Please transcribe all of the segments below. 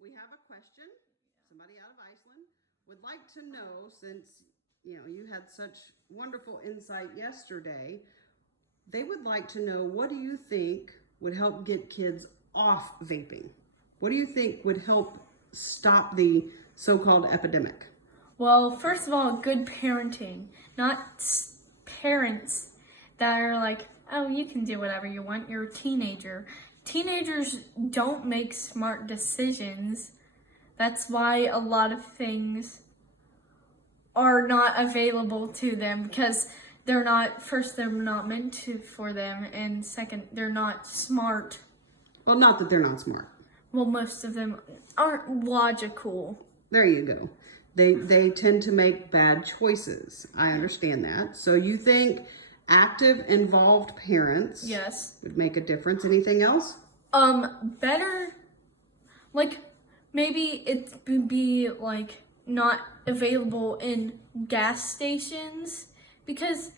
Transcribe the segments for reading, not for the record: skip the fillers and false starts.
We have a question. Somebody out of Iceland would like to know, since you had such wonderful insight yesterday, they would like to know, what do you think would help get kids off vaping? What do you think would help stop the so-called epidemic? Well, first of all, good parenting, not parents that are like, oh, you can do whatever you want. You're a teenager. Teenagers don't make smart decisions. That's why a lot of things are not available to them, because they're not meant to for them, and second, they're not smart. Well, not that they're not smart. Well, most of them aren't logical. There you go. They tend to make bad choices. I understand that. So you think active, involved parents Yes. would make a difference. Anything else? Better, like, maybe it would be, like, not available in gas stations, because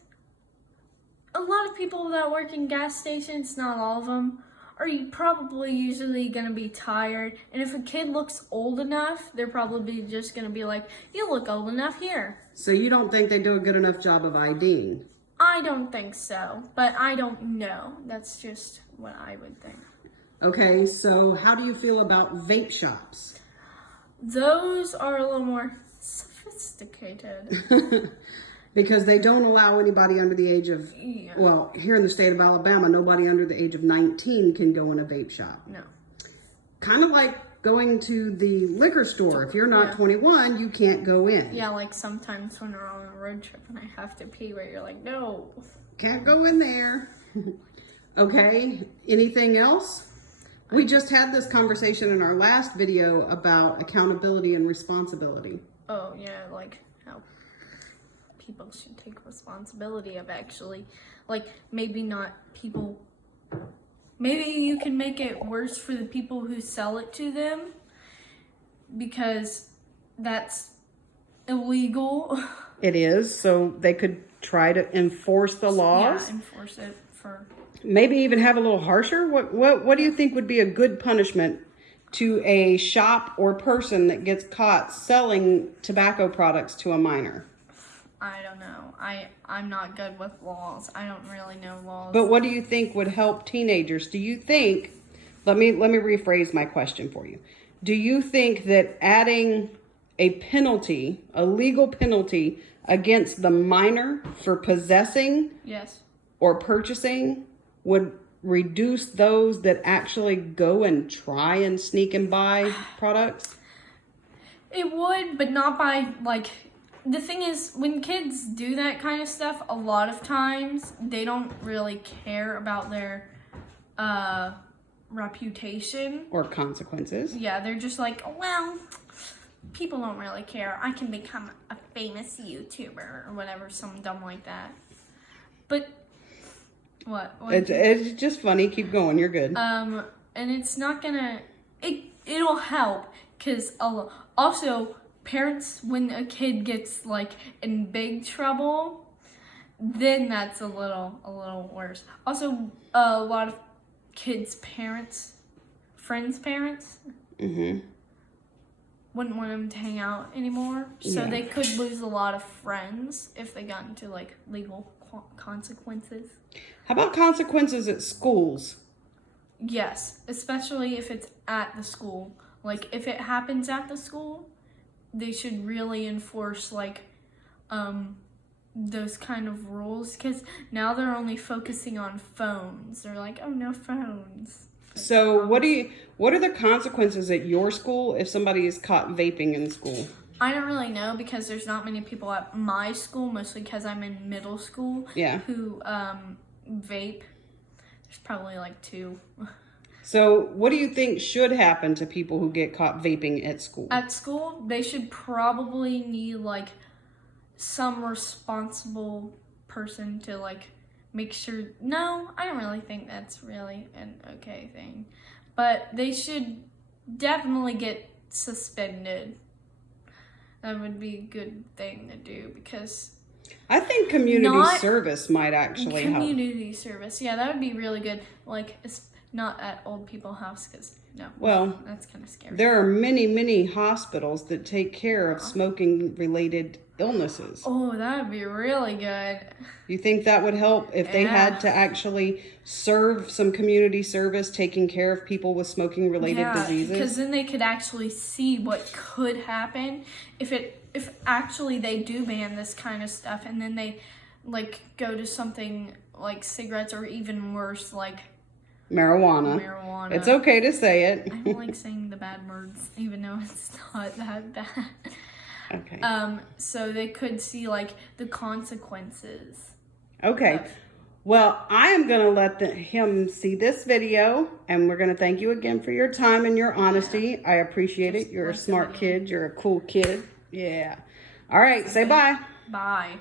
a lot of people that work in gas stations, not all of them, are probably usually going to be tired. And if a kid looks old enough, they're probably just going to be like, you look old enough here. So you don't think they do a good enough job of IDing? I don't think so, but I don't know. That's just what I would think. Okay, so how do you feel about vape shops? Those are a little more sophisticated. Because they don't allow anybody under the age of, well, here in the state of Alabama, nobody under the age of 19 can go in a vape shop. No. Kind of like going to the liquor store. If you're not 21, you can't go in. Yeah, like sometimes when we're on a road trip and I have to pee, where you're like, no. Can't go in there. Okay, anything else? We just had this conversation in our last video about accountability and responsibility. Oh, yeah, like how people should take responsibility of actually, like, maybe not people, maybe you can make it worse for the people who sell it to them, because that's illegal. It is, so they could try to enforce the laws. Yeah, enforce it for... Maybe even have a little harsher. What do you think would be a good punishment to a shop or person that gets caught selling tobacco products to a minor? I don't know. I'm not good with laws. I don't really know laws. But what do you think would help teenagers? Do you think, let me rephrase my question for you. Do you think that adding a penalty, a legal penalty against the minor for possessing Yes. or purchasing would reduce those that actually go and try and sneak and buy products? It would, but not by, like, the thing is, when kids do that kind of stuff, a lot of times they don't really care about their reputation Or consequences. Yeah, they're just like, oh, well, people don't really care. I can become a famous YouTuber or whatever, something dumb like that. But what? It's just funny. Keep going. You're good. And it's not gonna. It'll help, because also parents, when a kid gets like in big trouble, then that's a little worse. Also, a lot of kids' parents, friends' parents, wouldn't want them to hang out anymore. So they could lose a lot of friends if they got into like legal consequences. How about consequences at schools? Yes, especially if it's at the school. Like, if it happens at the school, they should really enforce, like, those kind of rules, because now they're only focusing on phones. They're like, oh, no phones. So what are the consequences at your school if somebody is caught vaping in school? I don't really know, because there's not many people at my school, mostly because I'm in middle school, who vape. There's probably like 2. So what do you think should happen to people who get caught vaping at school? At school, they should probably need like some responsible person to like make sure. No, I don't really think that's really an okay thing. But they should definitely get suspended. That would be a good thing to do, because I think community service might actually help. Community service, yeah, that would be really good. Like, Not at old people's house, because no. Well, that's kind of scary. there are many, many hospitals that take care of smoking-related illnesses. Oh, that would be really good. You think that would help if they had to actually serve some community service, taking care of people with smoking-related diseases? Because then they could actually see what could happen if actually they do ban this kind of stuff, and then they like go to something like cigarettes or even worse, like marijuana. It's okay to say it. I don't like saying the bad words, even though it's not that bad. Okay. So they could see like the consequences. Okay. Well, I am going to let him see this video, and we're going to thank you again for your time and your honesty. I appreciate it. You're a smart kid. You're a cool kid. Yeah. All right. Say bye. Bye.